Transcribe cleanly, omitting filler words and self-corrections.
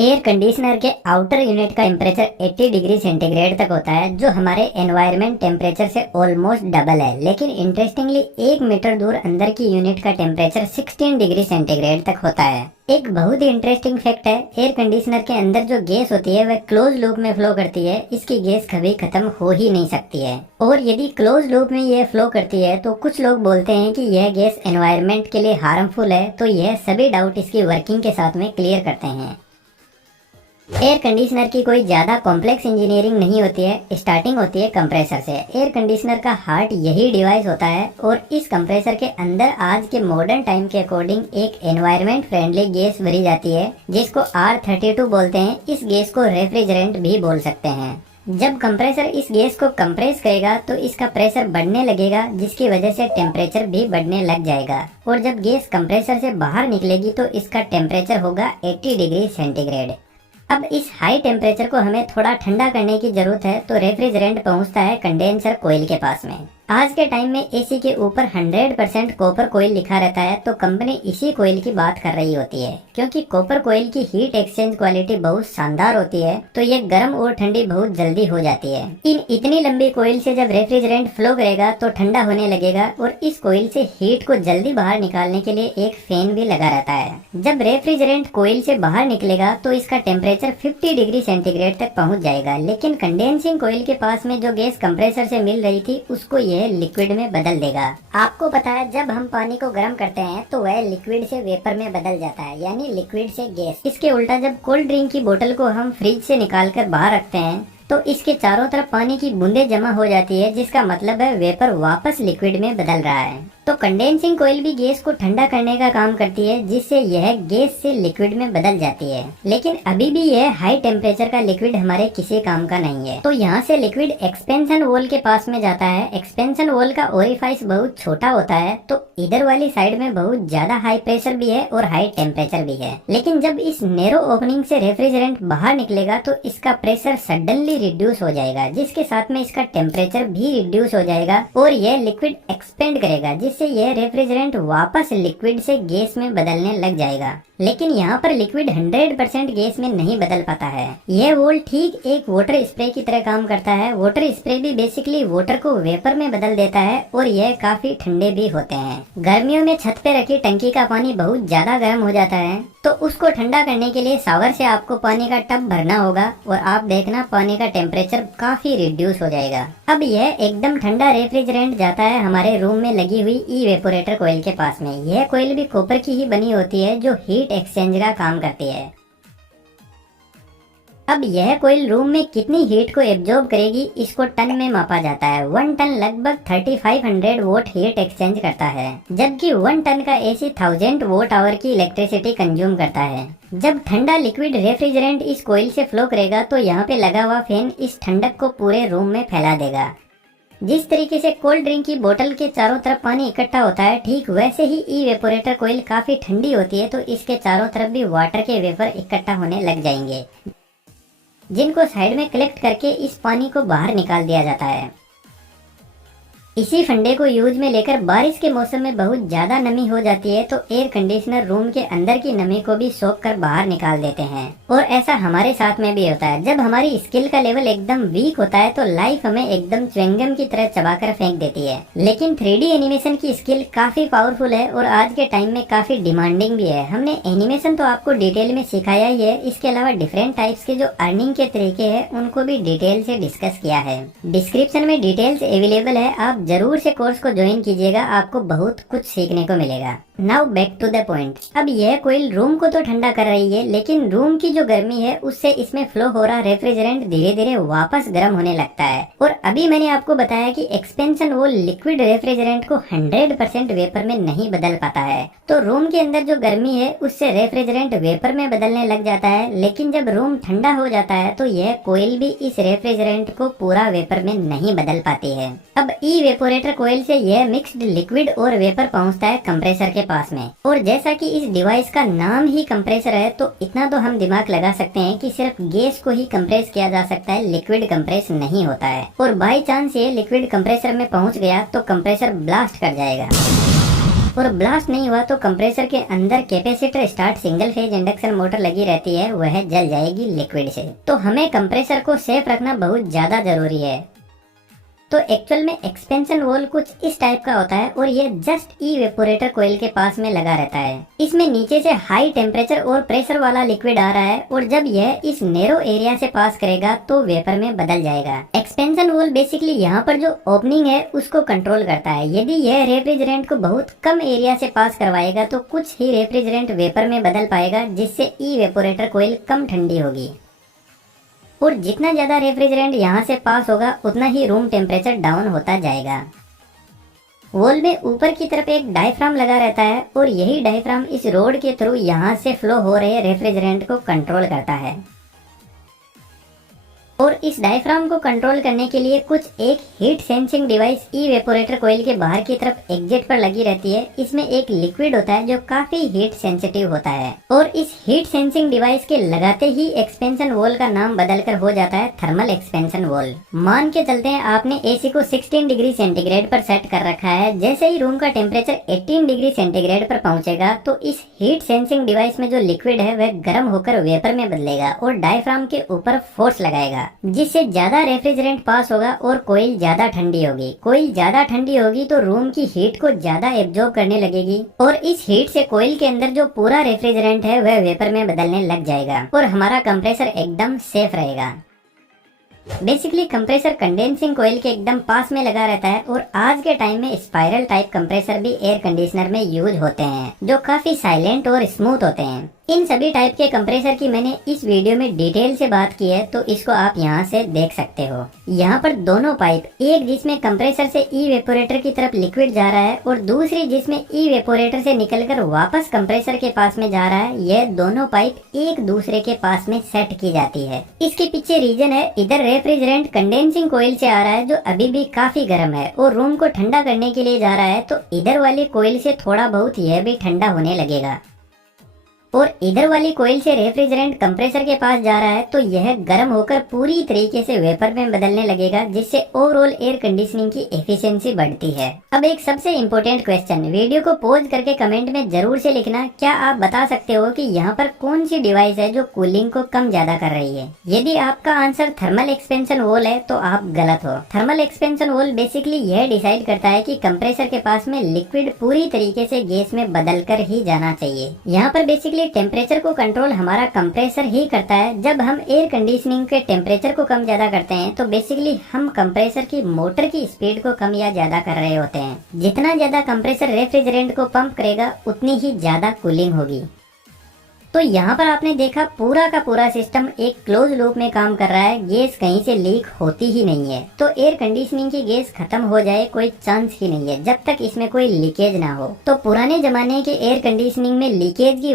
Air conditioner के outer unit का temperature 80 degree centigrade तक होता है, जो हमारे एनवायरनमेंट टेम्परेचर से ऑलमोस्ट डबल है। लेकिन इंटरेस्टिंगली 1 मीटर दूर अंदर की यूनिट का टेम्परेचर 16 डिग्री सेंटीग्रेड तक होता है। एक बहुत ही इंटरेस्टिंग फैक्ट है, एयर कंडीशनर के अंदर जो गैस होती है वह क्लोज लूप में फ्लो करती है। इसकी गैस कभी खत्म हो ही नहीं सकती है, और यदि क्लोज लूप में यह फ्लो करती है तो कुछ लोग बोलते हैं कि यह गैस एनवायरनमेंट के लिए हार्मफुल है। तो यह सभी डाउट इसकी वर्किंग के साथ में क्लियर करते हैं। एयर कंडीशनर की कोई ज्यादा कॉम्प्लेक्स इंजीनियरिंग नहीं होती है, स्टार्टिंग होती है कंप्रेसर से। एयर कंडीशनर का हार्ट यही डिवाइस होता है, और इस कंप्रेसर के अंदर आज के मॉडर्न टाइम के अकॉर्डिंग एक एनवायरनमेंट फ्रेंडली गैस भरी जाती है, जिसको R32 बोलते हैं। इस गैस को रेफ्रिजरेंट भी बोल सकते हैं। जब कंप्रेसर इस गैस को कंप्रेस करेगा तो इसका प्रेशर बढ़ने लगेगा, जिसकी वजह से टेम्परेचर भी बढ़ने लग जाएगा। और जब गैस कंप्रेसर से बाहर निकलेगी तो इसका टेम्परेचर होगा 80 डिग्री सेंटीग्रेड। अब इस हाई टेम्परेचर को हमें थोड़ा ठंडा करने की जरूरत है, तो रेफ्रिजरेंट पहुंचता है कंडेंसर कोयल के पास में। आज के टाइम में एसी के ऊपर 100% कॉपर कोयल लिखा रहता है, तो कंपनी इसी कोयल की बात कर रही होती है, क्योंकि कॉपर कोयल की हीट एक्सचेंज क्वालिटी बहुत शानदार होती है, तो ये गर्म और ठंडी बहुत जल्दी हो जाती है। इन इतनी लंबी कोयल से जब रेफ्रिजरेंट फ्लो करेगा तो ठंडा होने लगेगा, और इस कोयल से हीट को जल्दी बाहर निकालने के लिए एक फैन भी लगा रहता है। जब रेफ्रिजरेंट कोयल से बाहर निकलेगा तो इसका टेम्परेचर 50 डिग्री सेंटीग्रेड तक पहुंच जाएगा। लेकिन कंडेंसिंग कोयल के पास में जो गैस कंप्रेसर से मिल रही थी उसको यह लिक्विड में बदल देगा। आपको पता है, जब हम पानी को गर्म करते हैं तो वह लिक्विड से वेपर में बदल जाता है, यानी लिक्विड से गैस। इसके उल्टा जब कोल्ड ड्रिंक की बोतल को हम फ्रिज से निकालकर बाहर रखते हैं तो इसके चारों तरफ पानी की बूंदें जमा हो जाती है, जिसका मतलब है वेपर वापस लिक्विड में बदल रहा है। तो कंडेंसिंग कोयल भी गैस को ठंडा करने का काम करती है, जिससे यह गैस से लिक्विड में बदल जाती है। लेकिन अभी भी यह हाई टेम्परेचर का लिक्विड हमारे किसी काम का नहीं है। तो यहाँ से लिक्विड एक्सपेंशन वॉल के पास में जाता है। एक्सपेंशन वॉल का ओरिफाइस बहुत छोटा होता है, तो इधर वाली साइड में बहुत ज्यादा हाई प्रेशर भी है और हाई टेम्परेचर भी है। लेकिन जब इस नैरो ओपनिंग से रेफ्रिजरेंट बाहर निकलेगा तो इसका प्रेशर सडनली रिड्यूस हो जाएगा, जिसके साथ में इसका टेम्परेचर भी रिड्यूस हो जाएगा, और यह लिक्विड एक्सपेंड करेगा, जिससे यह रेफ्रिजरेंट वापस लिक्विड से गैस में बदलने लग जाएगा। लेकिन यहाँ पर लिक्विड 100% गैस में नहीं बदल पाता है। यह वॉल ठीक एक वाटर स्प्रे की तरह काम करता है। वाटर स्प्रे भी बेसिकली वाटर को वेपर में बदल देता है, और यह काफी ठंडे भी होते हैं। गर्मियों में छत पे रखी टंकी का पानी बहुत ज्यादा गर्म हो जाता है, तो उसको ठंडा करने के लिए शावर से आपको पानी का टब भरना होगा, और आप देखना पानी का टेम्परेचर काफी रिड्यूस हो जाएगा। अब यह एकदम ठंडा रेफ्रिजरेंट जाता है हमारे रूम में लगी हुई इवेपोरेटर कोयल के पास में। यह कोयल भी कॉपर की ही बनी होती है, जो हीट एक्सचेंज का काम करती है। अब यह कोयल रूम में कितनी हीट को एब्जॉर्ब करेगी, इसको टन में मापा जाता है। 1 टन लगभग 3500 वोट हीट एक्सचेंज करता है, जबकि 1 टन का एसी 1000 वोट आवर की इलेक्ट्रिसिटी कंज्यूम करता है। जब ठंडा लिक्विड रेफ्रिजरेंट इस कोयल से फ्लो करेगा तो यहाँ पे लगा हुआ फैन इस ठंडक को पूरे रूम में फैला देगा। जिस तरीके से कोल्ड ड्रिंक की बोतल के चारों तरफ पानी इकट्ठा होता है, ठीक वैसे ही इवेपोरेटर कोयल काफी ठंडी होती है, तो इसके चारों तरफ भी वाटर के वेपर इकट्ठा होने लग जाएंगे, जिनको साइड में कलेक्ट करके इस पानी को बाहर निकाल दिया जाता है। इसी फंडे को यूज में लेकर बारिश के मौसम में बहुत ज्यादा नमी हो जाती है, तो एयर कंडीशनर रूम के अंदर की नमी को भी सोख कर बाहर निकाल देते हैं। और ऐसा हमारे साथ में भी होता है। जब हमारी स्किल का लेवल एकदम वीक होता है तो लाइफ हमें एकदम च्युइंगम की तरह चबाकर फेंक देती है। लेकिन 3D एनिमेशन की स्किल काफी पावरफुल है, और आज के टाइम में काफी डिमांडिंग भी है। हमने एनिमेशन तो आपको डिटेल में सिखाया ही है, इसके अलावा डिफरेंट टाइप्स के जो अर्निंग के तरीके हैं उनको भी डिटेल से डिस्कस किया है। डिस्क्रिप्शन में डिटेल्स अवेलेबल है, आप जरूर से कोर्स को ज्वाइन कीजिएगा, आपको बहुत कुछ सीखने को मिलेगा। Now back to the point. अब यह कोयल रूम को तो ठंडा कर रही है, लेकिन रूम की जो गर्मी है उससे इसमें फ्लो हो रहा रेफ्रिजरेंट धीरे धीरे वापस गर्म होने लगता है। और अभी मैंने आपको बताया कि एक्सपेंशन वो लिक्विड रेफ्रिजरेंट को 100% वेपर में नहीं बदल पाता है, तो रूम के अंदर जो गर्मी है उससे रेफ्रिजरेंट वेपर में बदलने लग जाता है। लेकिन जब रूम ठंडा हो जाता है तो यह कोयल भी इस रेफ्रिजरेंट को पूरा वेपर में नहीं बदल पाती है। अब इवेपोरेटर कोयल से यह मिक्स्ड लिक्विड और वेपर पहुंचता है कंप्रेसर के पास में। और जैसा कि इस डिवाइस का नाम ही कंप्रेसर है, तो इतना तो हम दिमाग लगा सकते हैं कि सिर्फ गैस को ही कंप्रेस किया जा सकता है, लिक्विड कंप्रेस नहीं होता है। और बाई चांस ये लिक्विड कंप्रेसर में पहुंच गया तो कंप्रेसर ब्लास्ट कर जाएगा। और ब्लास्ट नहीं हुआ तो कंप्रेसर के अंदर capacitor start single phase induction motor लगी रहती है, वह जल जाएगी लिक्विड से। तो हमें कंप्रेसर को सेफ रखना बहुत ज्यादा जरूरी है। तो एक्चुअल में एक्सपेंशन वॉल कुछ इस टाइप का होता है और ये जस्ट इवेपोरेटर कोयल के पास में लगा रहता है। इसमें नीचे से हाई टेम्परेचर और प्रेशर वाला लिक्विड आ रहा है और जब यह इस नैरो एरिया से पास करेगा तो वेपर में बदल जाएगा। एक्सपेंशन वॉल बेसिकली यहाँ पर जो ओपनिंग है उसको कंट्रोल करता है। यदि यह रेफ्रिजरेंट को बहुत कम एरिया से पास करवाएगा तो कुछ ही रेफ्रिजरेंट वेपर में बदल पाएगा, जिससे इवेपोरेटर कोयल कम ठंडी होगी। और जितना ज्यादा रेफ्रिजरेंट यहाँ से पास होगा उतना ही रूम टेम्परेचर डाउन होता जाएगा। वॉल में ऊपर की तरफ एक डायफ्राम लगा रहता है और यही डायफ्राम इस रोड के थ्रू यहाँ से फ्लो हो रहे रेफ्रिजरेंट को कंट्रोल करता है। और इस डायफ्राम को कंट्रोल करने के लिए कुछ एक हीट सेंसिंग डिवाइस इवेपोरेटर कोयल के बाहर की तरफ एग्जिट पर लगी रहती है। इसमें एक लिक्विड होता है जो काफी हीट सेंसिटिव होता है और इस हीट सेंसिंग डिवाइस के लगाते ही एक्सपेंशन वॉल का नाम बदलकर हो जाता है थर्मल एक्सपेंशन वॉल। मान के चलते हैं आपने एसी को 16 डिग्री सेंटीग्रेड पर सेट कर रखा है। जैसे ही रूम का टेम्परेचर 18 डिग्री सेंटीग्रेड पर पहुंचेगा तो इस हीट सेंसिंग डिवाइस में जो लिक्विड है वह गर्म होकर वेपर में बदलेगा और डायफ्राम के ऊपर फोर्स लगाएगा, जिससे ज्यादा रेफ्रिजरेंट पास होगा और कोयल ज्यादा ठंडी होगी। कोयल ज्यादा ठंडी होगी तो रूम की हीट को ज्यादा एब्जॉर्ब करने लगेगी और इस हीट से कोयल के अंदर जो पूरा रेफ्रिजरेंट है वह वेपर में बदलने लग जाएगा और हमारा कंप्रेसर एकदम सेफ रहेगा। बेसिकली कंप्रेसर कंडेंसिंग कोयल के एकदम पास में लगा रहता है और आज के टाइम में स्पाइरल टाइप कंप्रेसर भी एयर कंडीशनर में यूज होते हैं जो काफी साइलेंट और स्मूथ होते हैं। इन सभी टाइप के कंप्रेसर की मैंने इस वीडियो में डिटेल से बात की है, तो इसको आप यहाँ से देख सकते हो। यहाँ पर दोनों पाइप, एक जिसमें कंप्रेसर से इवेपोरेटर की तरफ लिक्विड जा रहा है और दूसरी जिसमें इवेपोरेटर से निकलकर वापस कंप्रेसर के पास में जा रहा है, यह दोनों पाइप एक दूसरे के पास में सेट की जाती है। इसके पीछे रीजन है, इधर रेफ्रिजरेंट कंडेंसिंग कोयल से आ रहा है जो अभी भी काफी गर्म है और रूम को ठंडा करने के लिए जा रहा है, तो इधर वाली कोयल से थोड़ा बहुत यह भी ठंडा होने लगेगा और इधर वाली कोयल से रेफ्रिजरेंट कंप्रेसर के पास जा रहा है तो यह गर्म होकर पूरी तरीके से वेपर में बदलने लगेगा, जिससे ओवरऑल एयर कंडीशनिंग की एफिशिएंसी बढ़ती है। अब एक सबसे इम्पोर्टेंट क्वेश्चन, वीडियो को पॉज करके कमेंट में जरूर से लिखना, क्या आप बता सकते हो कि यहाँ पर कौन सी डिवाइस है जो कूलिंग को कम ज्यादा कर रही है? यदि आपका आंसर थर्मल एक्सपेंशन वॉल है तो आप गलत हो। थर्मल एक्सपेंशन वॉल बेसिकली यह डिसाइड करता है कि कंप्रेसर के पास में लिक्विड पूरी तरीके से गैस में बदल कर ही जाना चाहिए। यहाँ पर बेसिकली टेम्परेचर को कंट्रोल हमारा कंप्रेसर ही करता है। जब हम एयर कंडीशनिंग के टेम्परेचर को कम ज्यादा करते हैं तो बेसिकली हम कंप्रेसर की मोटर की स्पीड को कम या ज्यादा कर रहे होते हैं। जितना ज्यादा कंप्रेसर रेफ्रिजरेंट को पंप करेगा उतनी ही ज्यादा कूलिंग होगी। तो यहाँ पर आपने देखा पूरा का पूरा सिस्टम एक क्लोज लूप में काम कर रहा है, गैस कहीं से लीक होती ही नहीं है। तो एयर कंडीशनिंग की गैस खत्म हो जाए कोई चांस ही नहीं है जब तक इसमें कोई लीकेज ना हो। तो पुराने जमाने के एयर कंडीशनिंग में लीकेज की